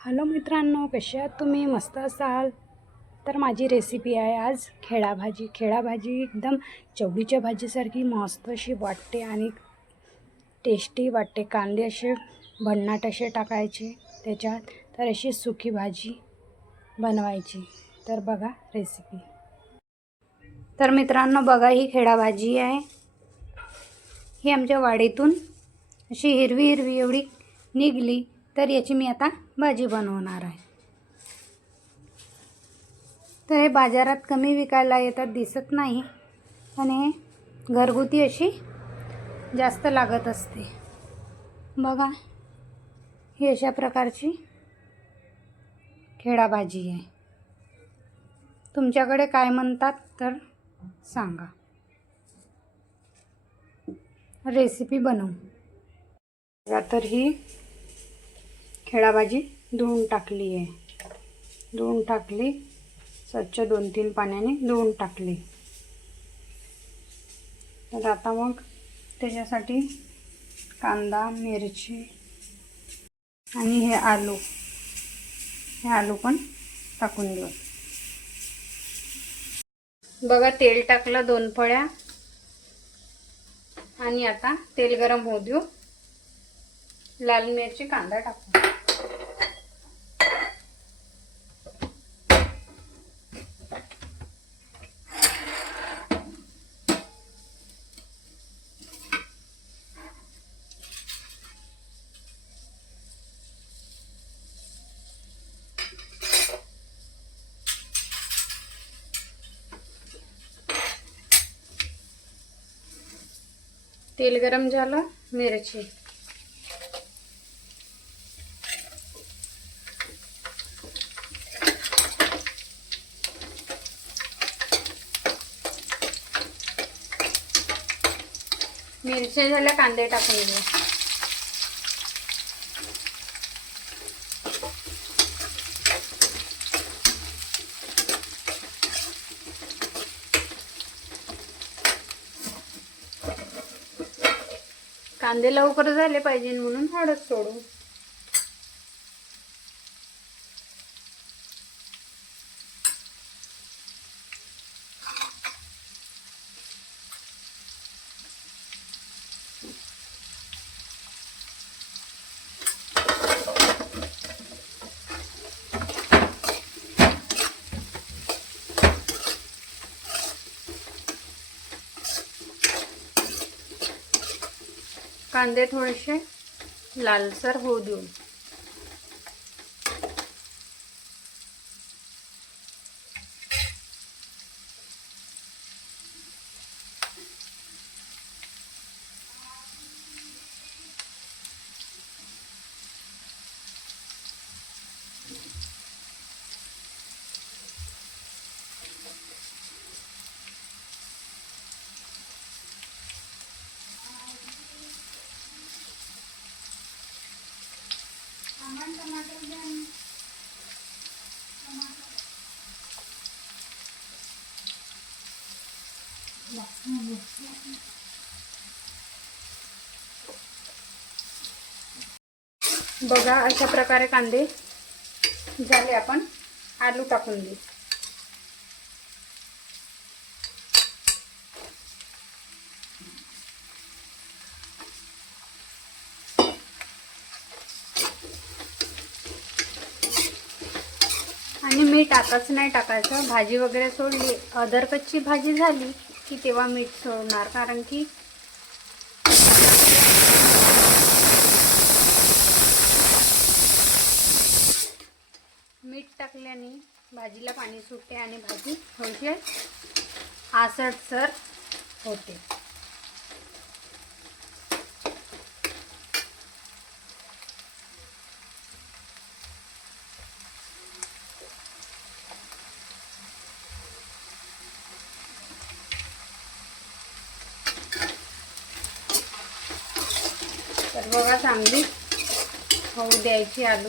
Hello मित्रांनो कसे आहात तुम्ही? मस्त असाल? तर माझी रेसिपी आहे आज खेळा भाजी खेळा भाजी एकदम चवळीच्या भाजीसारखी मस्त अशी वाटते आणि टेस्टी वाटते. कांदे असे भन्नाट असे टाकायचे त्याच्यात. तर अशी सुकी भाजी बनवायची. तर बघा रेसिपी तर मित्रांनो बघा ही खेळा भाजी आहे. ही आमच्या वाडीतून अशी हिरवी हिरवी एवढी निघली. तर याची मी आता भाजी बनवणार आहे. तर हे बाजारात कमी विकायला येतात दिसत नाही पण हे घरगुती अशी जास्त लागत असते. बघा ही अशा प्रकारची खेडा भाजी आहे. तुमच्याकडे काय म्हणतात तर सांगा. रेसिपी बनवू. तर ही खेळा भाजी धुवून टाकली आहे. धुवून टाकली स्वच्छ दोन तीन पाण्याने धुवून टाकली. तर आता मग त्याच्यासाठी कांदा मिरची आणि हे आलू. हे आलू पण टाकून देऊ. बघा तेल टाकलं दोन फळ्या. आणि आता तेल गरम होऊ देऊ. लाल मिरची कांदा टाकू तेल गरम झालं मिरची. मिरच्या झाल्या कांदे टाकून घेऊ. कांदे लवकर झाले पाहिजे म्हणून हळद सोडू कांदे थोडेसे लालसर होऊ देऊ बघा अशा प्रकारे कांदे झाले आपण. आलू टाकून देऊ आणि मीठ आताच नाही टाकायचं. भाजी वगैरे सोडली. अदरकच्ची भाजी झाली की तेव्हा मीठ सोडणार. कारण की मीठ टाकल्याने भाजीला पाणी सुटते आणि भाजी थोडीशी आसडसर होते. बघा चांगली. होऊ द्यायची आलू.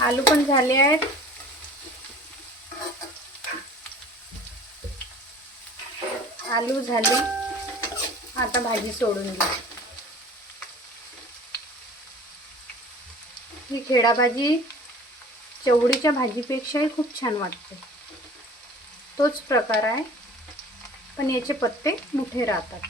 आलू पण झाले आहेत. आलू झाले. आता भाजी सोडून घे ही खेडा भाजी चवडीच्या भाजीपेक्षाही खूप छान वाटते. तोच प्रकार आहे. पण याचे पत्ते मोठे राहतात.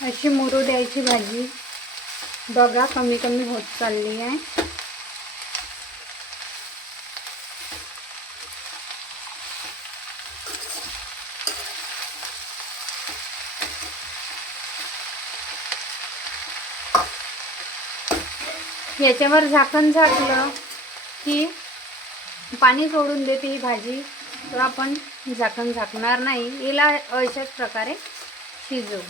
अशी मुरू द्यायची भाजी. बघा कमी कमी होत चालली आहे. याच्यावर झाकण झाकलं की पाणी सोडून देते ही भाजी. तर आपण झाकण झाकणार नाही. याला अशाच प्रकारे शिजवू.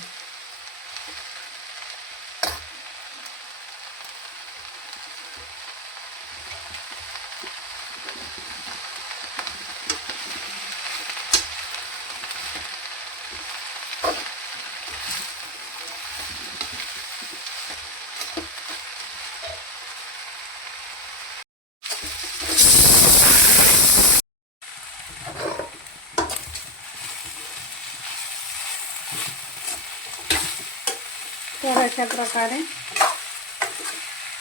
तर अशा प्रकारे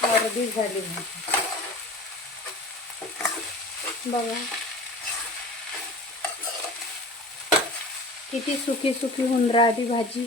अर्धी झाली बघा. किती सुकी सुकी भाजी.